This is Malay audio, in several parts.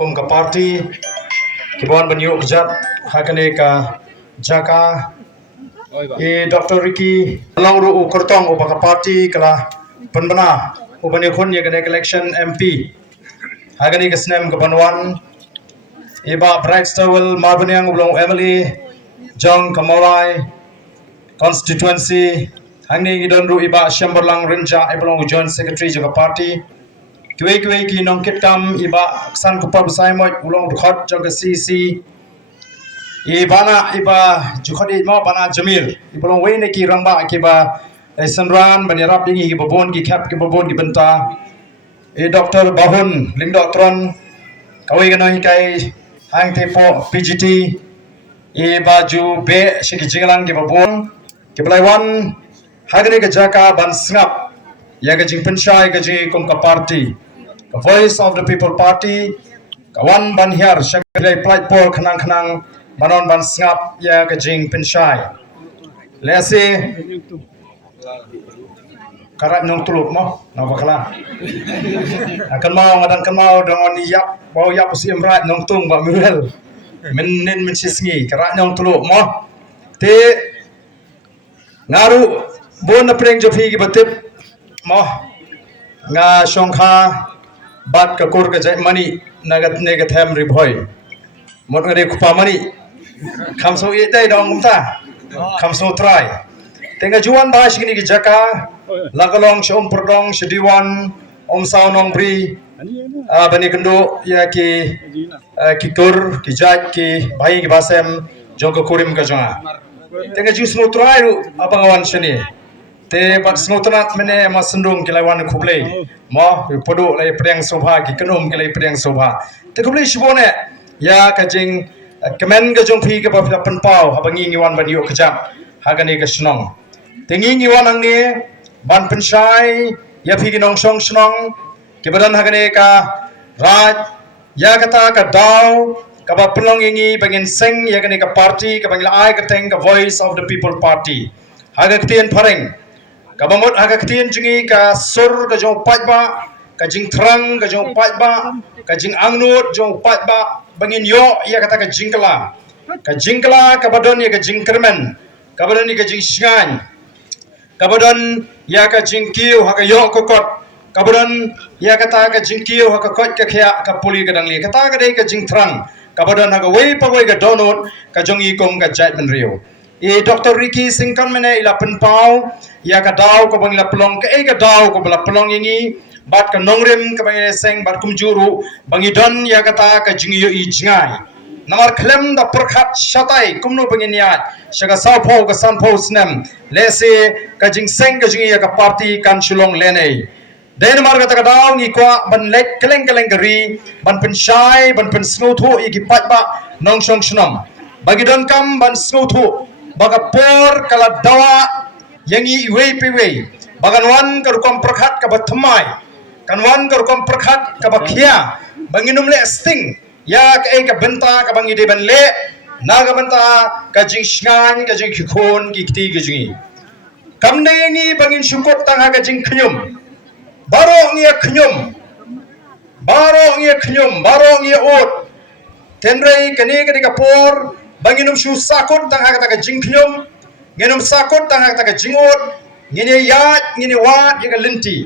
kum ka party kibuan banyu kejat hakane ka jaka Dr. Ricky long ru kurtong ubaka party kala penbena ubani khon ye gane election MP hakane ka snem ka banwan iba bright stowel marbanyang ublong Emily Jong Kamolai constituency hangni gidon ru iba Shamberlang Rinja iblong joint secretary jaga party Kwe ki nong kitam iba san kupar besai moi ulong dukhot jaga CC ibana iba jukhodi ma bana Jamil iblong wei ne ki rangba ki ba sanran banirap dingi ki babon ki kap ki babon ki benta Dr. Bahun lingdo tron kawai gana hikai hang tepo PGT iba ju be shiki jinglang ki babon ki belaiwan hagre ke jaka ban sngap ya ke jing pensyai ke ji kum ka party the voice of the people party kawan ban hiar shakai plight pol khanang banon ban sngap ya ke jing pensyai lese karat nong tuluk mo na bakala akan mau ngadan kan mau dengan yap bau yap si emrat nong tung ba muel menin men sisngi karat nong tuluk mo te ngaru bon na preng jofi ki batip mo nga shongkha bat ka kur ka jai mani nagat ne ka them ri bhoi mot ngare kupa mani khamso ye dai dong mta khamso try tenga juan ba shigni ki jaka lagalong shom prodong shdiwan om saunong bri bani kendo ya ki kur ki jat ki bhai ki basem jong kurim ka jonga tenga ju smo try ru abangawan shani te bat snotrat mene ma sendung kilaiwan khuble mo podo lai preng sobha ki kanom kilai preng sobha te khuble shibone ya ka jing kemen ga jong phi ka ba pen pau habangi ngiwan ban yo kejap hagani ka snong te ngi wan angne ban penshai ya phi ki nong song snong ke badan hagani ka raj ya kata ka daw ka ba plong ngi bangin seng ya gani ka party ka bangila ai ka teng ka voice of the people party haga ktien phareng kabamot aga ktien jingi ka sur ka jong pajba ka jing thrang ka jong pajba ka jing angnut jong pajba bangin yo ya kata ka jingkla ka badon ya ka jing kermen ka badon ni ka jing shingan ka badon ya ka jing kiu ha ka yo kokot ka badon ya kata ka jing kiu ha ka kot ka khya ka puli ka dangli kata ka dei ka jing thrang ka badon ha ka wei pa wei ka donut ka jong i kom ka jait ben riu Dr. Ricky singkan mene ila penpau ya ka daw ko bang ila pelong ka ka daw ko bala pelong ini bat ka nongrim ka bang seng bat kumjuru bang idon ya kata ka jingi yo i jingai namar klem da perkhat shatai kumno bang niat shaga saupo ka sanpo snem lese ka jing seng ka jingi ya ka party kan shulong lene den mar kata ka daw ni kwa ban lek keleng gari ban penshai ban pen snotho i ki patba nong shong shnam bagi don kam ban snotho baga por kala dawa yangi iwei pewei bagan wan karukom perkhat ka bathmai kan wan karukom perkhat ka bakhia banginum le sting ya ka benta ka bangi de ban le naga benta ka jing shngan ka jing khon ki kti ki jingi kam ne yangi bangin shukot tanga ka jing khnyum baro ngi ot tenrei kane ka por banginum shu sakot tang hak ta jing knyum ngenum sakot tang hak ta jingot ngene yat ngene wat ga linti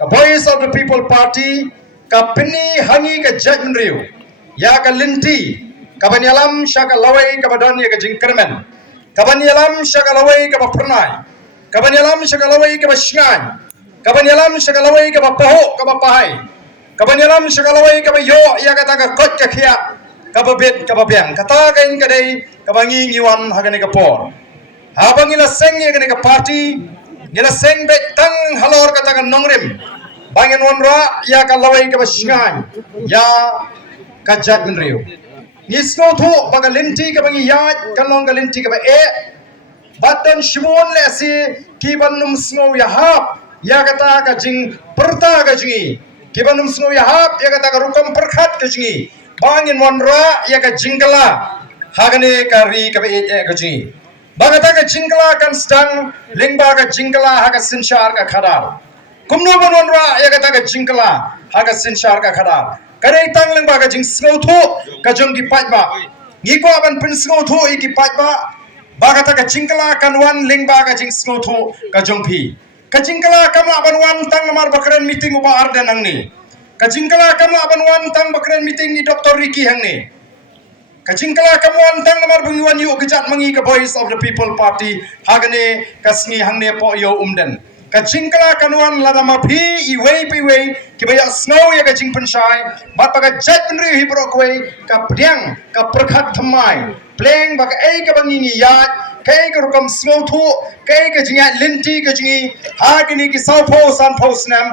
ka voice of the people party ka pini hangi ka judgment riu ya ka linti ka banyalam shaka lawai ka badan ya ka jing kermen ka banyalam shaka lawai ka bapernai ka banyalam shaka lawai ka bashngan ka banyalam shaka lawai ka bapaho ka bapahai ka banyalam shaka lawai ka yo ya ka ta ka kot ka khia kababet kababyang kata kain kadai kabangi ngiwan hagane ka por habangi la seng ye gane ka party ngila seng be tang halor kata ka nongrim bangin wanra ya ka lawai ka bashingan ya ka jat min riu nisno tho baga linti ka bangi ya kalong ka linti ka ba batan shimon le si kibanum snow ya hap ya kata ka jing perta ka jingi kibanum snow ya hap ya kata ka rukom perkhat ka jingi bangin wanra ya ka jingkala hagane ka ri ka be ka jingi bagata ka jingkala kan sedang lingba ka jingkala haga sinshar ka khadar kumno wanra ya kata ka jingkala haga sinshar ka khadar kadai tang leng ba ka jing sngau thu ka jong ki pai ba ngi ko aban pin sngau thu i ki pai ba ka ta ka jingkala kan wan leng ba ka jing sngau thu ka jong phi ka jingkala kam aban wan tang mar bakran meeting ba arden ang ni ka jingkala kam aban wan tang bakran meeting ni Dr. Ricky hang ni kajingkala kamuan tang namar bungiwan yu kejat mangi ke Voice of the People Party hagane kasni hangne po yo umden kajingkala kanuan ladama phi I wei ki baya snow ya kajing penshai bat paga jat penri hi brokwe ka pdiang ka prakhat thamai pleng bak ei ka bangi ni ya kai ka rukam snow thu kai ka jinga linti ka jingi hagane ki sau pho san pho snam